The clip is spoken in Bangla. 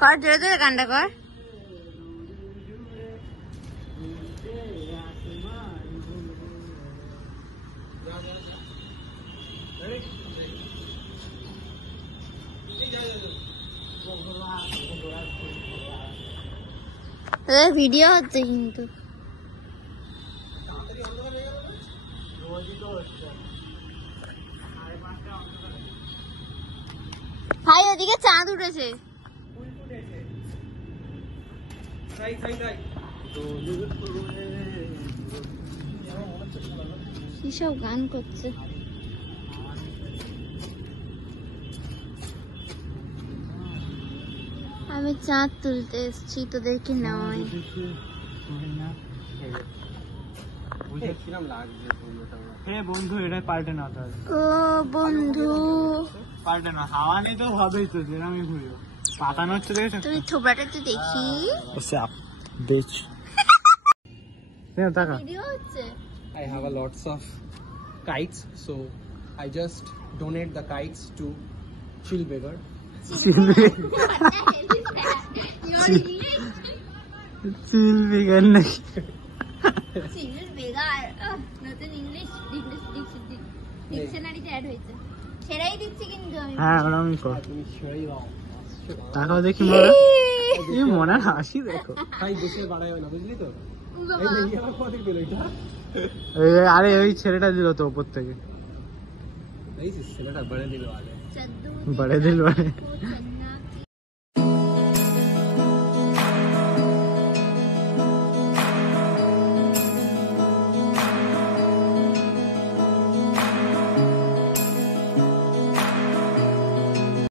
কর জোরে জোরে গানটা কর। ভিডিও হচ্ছে কিন্তু ভাই ওদিকে চাঁদ উঠেছে। কিসব গান করছে। আমি চাঁদ তুলতে এসেছি তোদেরকে নয়। বন্ধু এটা পাল্টে না তাহলে। ও বন্ধু পাল্টে না, হাওয়া নেই তো হবেই তো, যেরকমই ঘুরিও পাতানো হচ্ছে দেখেছো। তুমি থোবড়াটা তো দেখি। ভিডিও হচ্ছে। I have a lots of kites, so I just donate the kites to Chill Beggar. Chill বিগান নাকি? চিল বেগার নতুন ইংলিশ ডিকশনারিতে অ্যাড হয়েছে। ছেড়াই দিচ্ছি কিন্তু আমি। হ্যাঁ ওরকমই কর। তুমি ছেড়েই দাও। তাকাও দেখি মনে এই মনে হাসি দেখো। ভাই দেশে বাড়ায় না, বুঝলি তো? এই আমার কত পেল এটা? আরে ওই ছেলেটা দিল তো উপর থেকে। এই ছেলেটা বড় দিল আগে। চদ্দু বড়ে দিল মানে চদ্দু